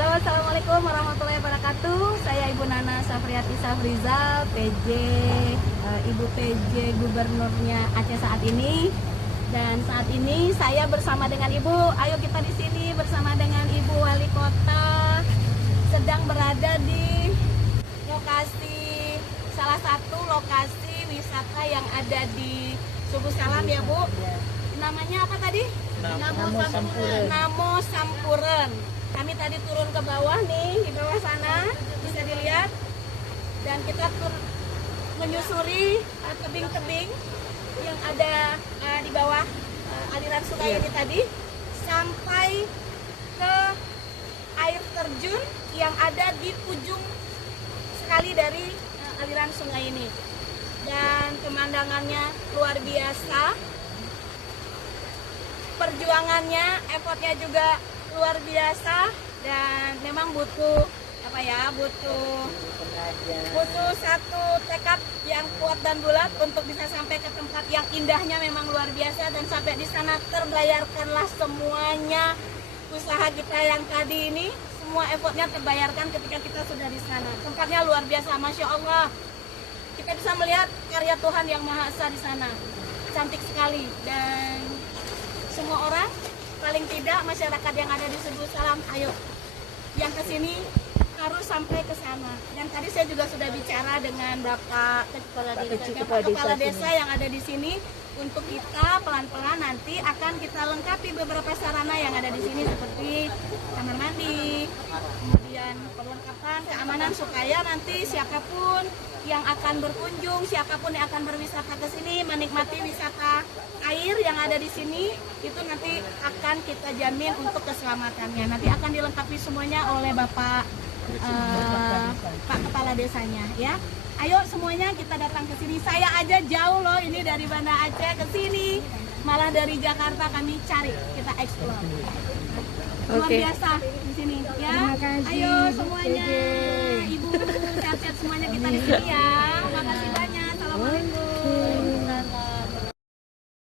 Halo, assalamualaikum warahmatullahi wabarakatuh. Saya Ibu Nana Safriati Safrizal, PJ, Ibu PJ Gubernurnya Aceh saat ini. Dan saat ini saya bersama dengan Ibu. Ayo kita di sini bersama dengan Ibu Wali Kota sedang berada di lokasi salah satu lokasi wisata yang ada di Subuh Salam ya Bu. Namanya apa tadi? Namo Sampuren. Kami tadi turun ke bawah nih, di bawah sana bisa dilihat, dan kita menyusuri tebing-tebing yang ada di bawah aliran sungai ini tadi sampai ke air terjun yang ada di ujung sekali dari aliran sungai ini, dan pemandangannya luar biasa, perjuangannya, effortnya juga luar biasa, dan memang butuh butuh satu tekad yang kuat dan bulat untuk bisa sampai ke tempat yang indahnya memang luar biasa. Dan sampai di sana terbayarkanlah semuanya usaha kita yang tadi ini, semua effortnya terbayarkan ketika kita sudah di sana. Tempatnya luar biasa, Masya Allah. Kita bisa melihat karya Tuhan yang Maha Esa di sana, cantik sekali. Dan semua orang, paling tidak masyarakat yang ada di Subuh Salam, ayo yang kesini harus sampai ke sana. Dan tadi saya juga sudah bicara dengan Bapak Kepala Desa yang ada di sini, untuk kita pelan-pelan nanti akan kita lengkapi beberapa sarana yang ada di sini seperti kamar mandi, kemudian perlengkapan keamanan, supaya nanti siapapun yang akan berkunjung, siapapun yang akan berwisata ke sini, menikmati wisata air yang ada di sini, itu nanti akan kita jamin untuk keselamatannya. Nanti akan dilengkapi semuanya oleh Bapak Pak Kepala Desanya ya. Ayo semuanya kita datang ke sini. Saya aja jauh loh ini dari Banda Aceh ke sini. Malah dari Jakarta kami cari, kita explore. Luar biasa di sini ya. Ayo semuanya. Ibu, sehat-sehat semuanya kita di sini ya.